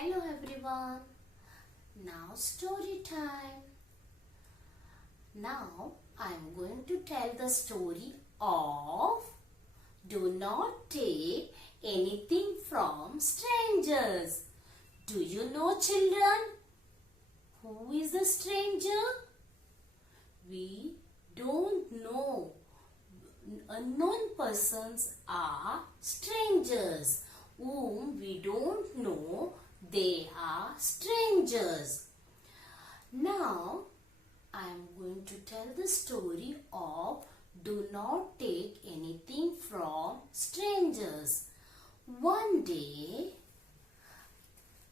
Hello everyone. Now story time. Now I am going to tell the story of Do Not Take Anything from Strangers. Do you know, children, who is a stranger? We don't know. Unknown persons are strangers. Whom we don't know, they are strangers. Now, I am going to tell the story of Do Not Take Anything from Strangers. One day,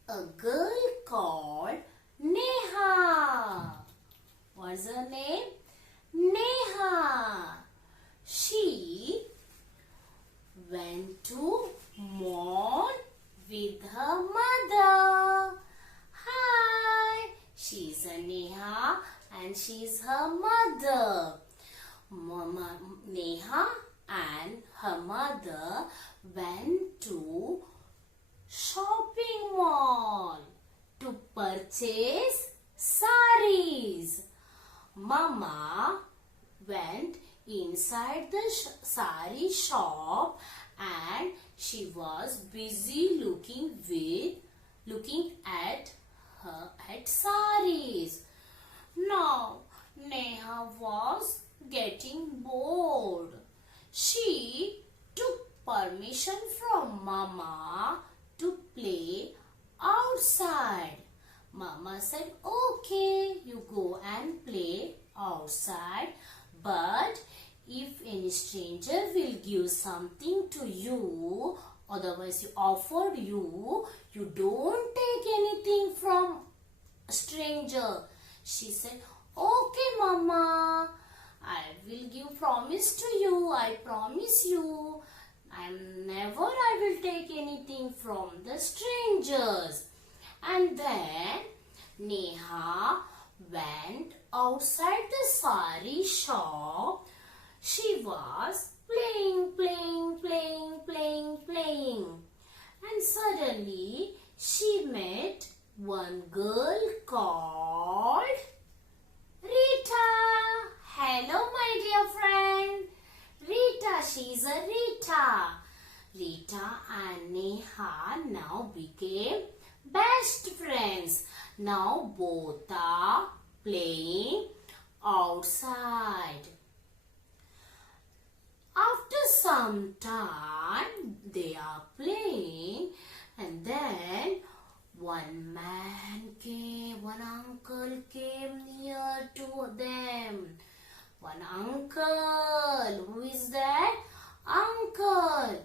a girl called Neha. What's her name? Neha. She went to mall with her mother. Hi, she's a Neha and she's her mother. Mama Neha and her mother went to shopping mall to purchase saris. Mama went inside the sari shop and she was busy looking at saris. Now Neha was getting bored. She took permission from Mama to play outside. Mama said, okay, you go and play outside, but if any stranger will give something to you, otherwise you offered you don't take anything from a stranger. She said, okay Mama, I will give promise to you. I promise you. I will take anything from the strangers. And then Neha went outside the sari shop. She was playing. And suddenly she met one girl called Rita. Hello, my dear friend. Rita, she's a Rita. Rita and Neha now became best friends. Now both are playing outside. After some time, they are playing, and then one uncle came near to them. One uncle, who is that? Uncle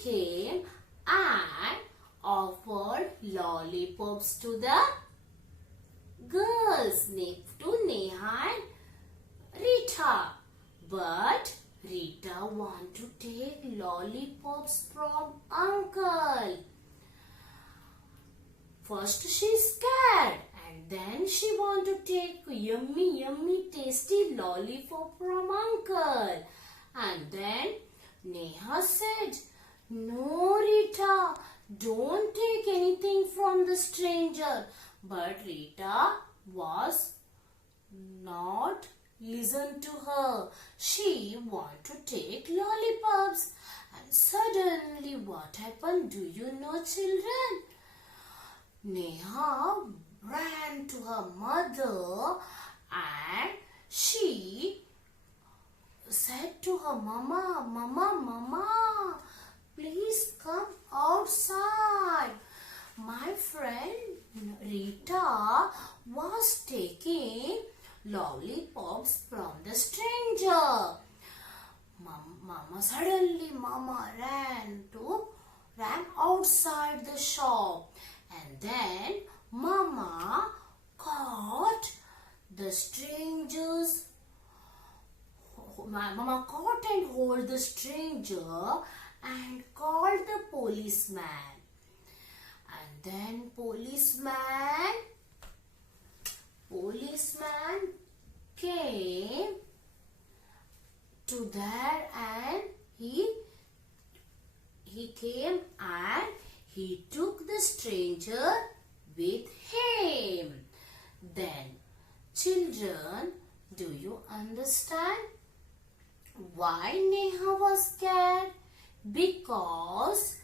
came and offered lollipops to the girls, to Neha and Rita. But Rita want to take lollipops from uncle. First she's scared and then she want to take yummy tasty lollipop from uncle. And then Neha said, no Rita, don't take anything from the stranger. But Rita was not listen to her. She want to take lollipops. And suddenly what happened? Do you know, children? Neha ran to her mother and she said to her, Mama, please come outside. My friend Rita was taking lollipops from the stranger. Suddenly Mama ran outside the shop, and then Mama caught the strangers. Mama caught and hold the stranger and called the policeman. And then policeman came to there and he came and he took the stranger with him. Then, children, do you understand why Neha was scared? Because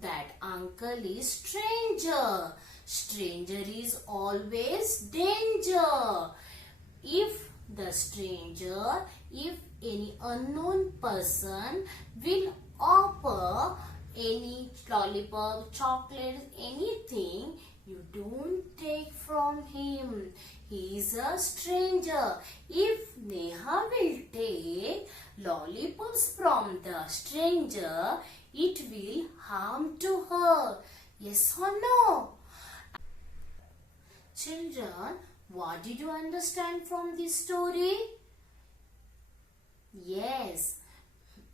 that uncle is stranger. Stranger is always danger. If any unknown person will offer any lollipop, chocolate, anything, you don't take from him. He is a stranger. If Neha will take lollipops from the stranger, it will harm to her. Yes or no? Children, what did you understand from this story? Yes,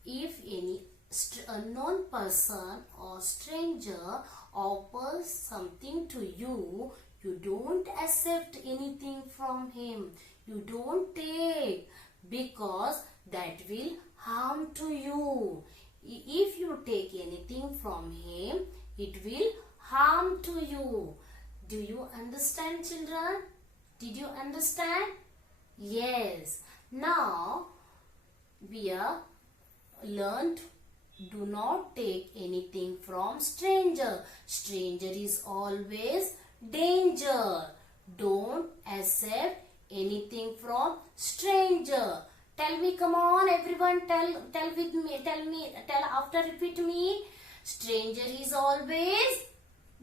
if any unknown person or stranger offers something to you, you don't accept anything from him. You don't take, because that will harm to you. If you take anything from him, it will harm to you. Do you understand, children? Did you understand? Yes. Now we have learned, do not take anything from stranger. Stranger is always danger. Don't accept anything from stranger. Tell me, come on everyone, tell with me, tell after, repeat me. Stranger is always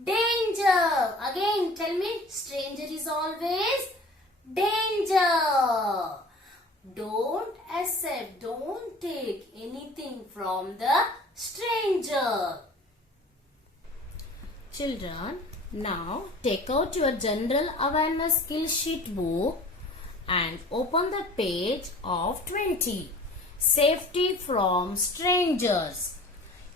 danger. Again tell me, stranger is always danger. Don't accept, don't take anything from the stranger. Children, now take out your general awareness skill sheet book and open the page of 20. Safety from strangers.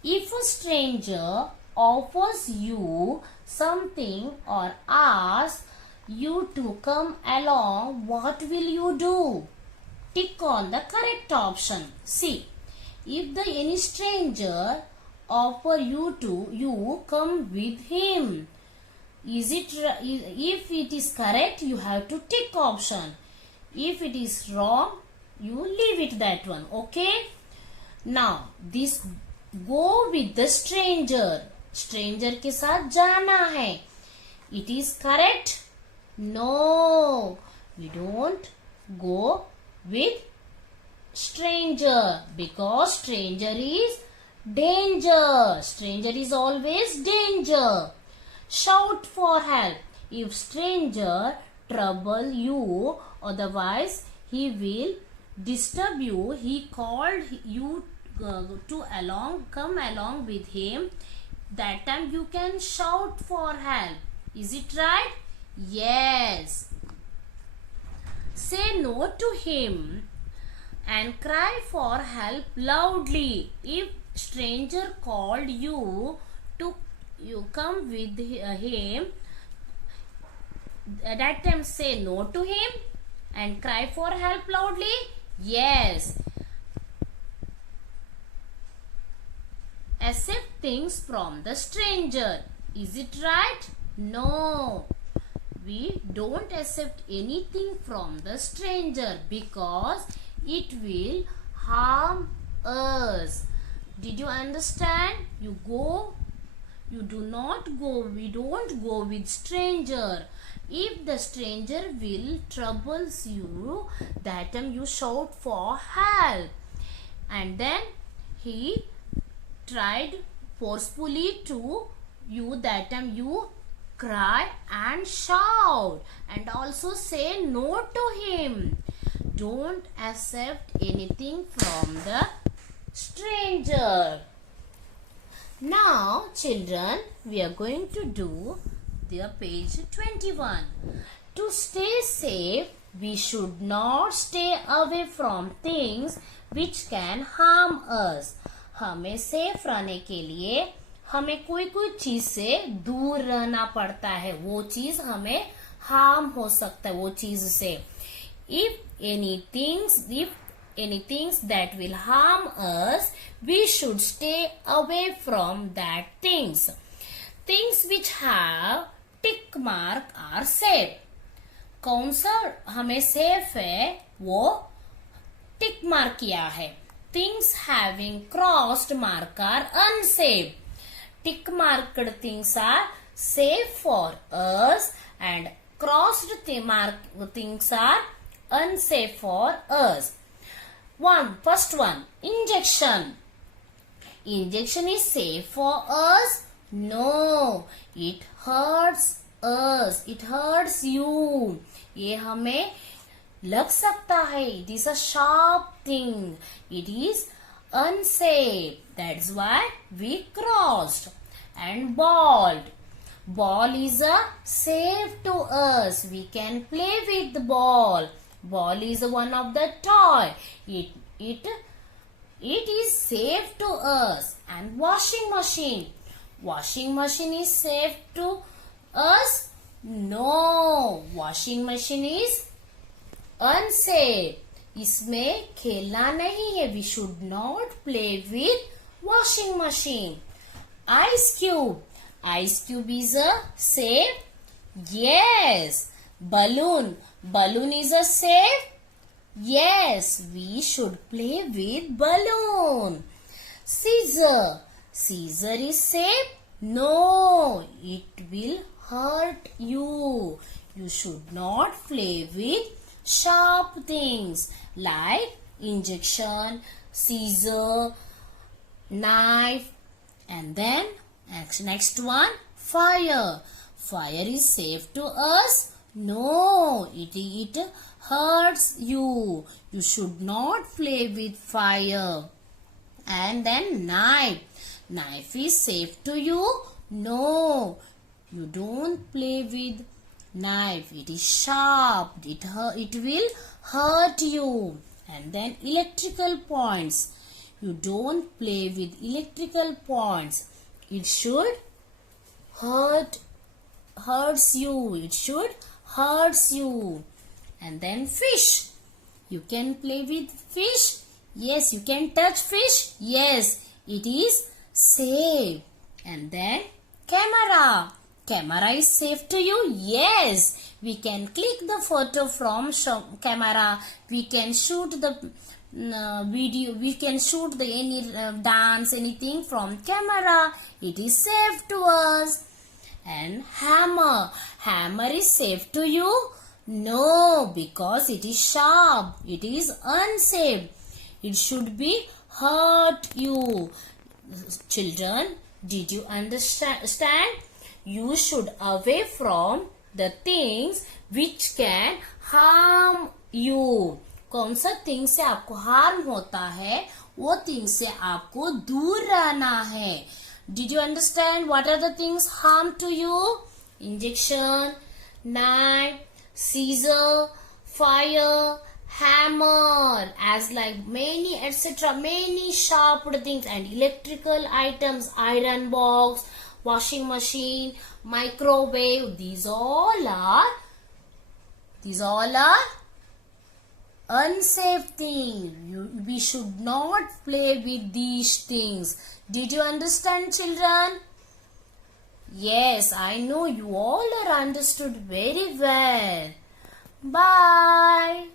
If a stranger offers you something or asks you to come along, what will you do? Tick on the correct option. See, if any stranger offer you to, you come with him. If it is correct, you have to tick option. If it is wrong, you leave it that one. Okay? Now, this go with the stranger. Stranger के साथ जाना है. It is correct? No, we don't go with stranger, because stranger is danger. Stranger is always danger. Shout for help. If stranger trouble you, otherwise he will disturb you. He called you to come along with him. That time you can shout for help. Is it right? Yes. Say no to him and cry for help loudly. If stranger called you to come with him, that time say no to him and cry for help loudly. Yes. Accept things from the stranger. Is it right? No. We don't accept anything from the stranger because it will harm us. Did you understand? We don't go with stranger. If the stranger will troubles you, that time you shout for help. And then he tried forcefully to you, that time you cry and shout and also say no to him. Don't accept anything from the stranger. Now children, we are going to do the page 21. To stay safe, we should not stay away from things which can harm us. हमें safe रहने के लिए हमें कोई चीज से दूर रहना पड़ता है. वो चीज हमें हार्म हो सकता है वो चीज से. If anything that will harm us, we should stay away from that things. Things which have tick mark are safe. कौन सा हमें सेफ है वो टिक मार्क किया है. Things having crossed mark are unsafe. Tick marked things are safe for us and crossed things are unsafe for us. First one, injection. Injection is safe for us? No, it hurts us. It hurts you. ये हमें लग सकता है. It is a sharp thing. It is unsafe. That's why we crossed. And ball is a safe to us. We can play with the ball. Ball is one of the toy. It is safe to us. And washing machine. Washing machine is safe to us? No. Washing machine is unsafe. इसमें खेलना नहीं है. We should not play with washing machine. Ice cube. Ice cube is a safe? Yes. Balloon. Balloon is a safe? Yes. We should play with balloon. Scissor. Scissor is safe? No. It will hurt you. You should not play with sharp things like injection, scissor, knife, and then next one, fire. Fire is safe to us? No, it hurts you. You should not play with fire. And then knife. Knife is safe to you? No, you don't play with knife. It is sharp. It will hurt you. And then electrical points. You don't play with electrical points. It should hurts you. It should hurts you. And then fish. You can play with fish. Yes, you can touch fish. Yes, it is safe. And then camera. Camera is safe to you. Yes, we can click the photo from camera. We can shoot the video. We can shoot the any dance, anything from camera. It is safe to us. And hammer. Hammer is safe to you? No, because it is sharp. It is unsafe. It should be hurt you. Children, did you understand? You should away from the things which can harm you. कौन सा thing से आपको harm होता है वो thing से आपको दूर रहना है. Did you understand what are the things harm to you? Injection, knife, scissor, fire, hammer, as like many etc. many sharp things, and electrical items, iron box, washing machine, microwave. These all are unsafe things. We should not play with these things. Did you understand, children? Yes, I know you all are understood very well. Bye.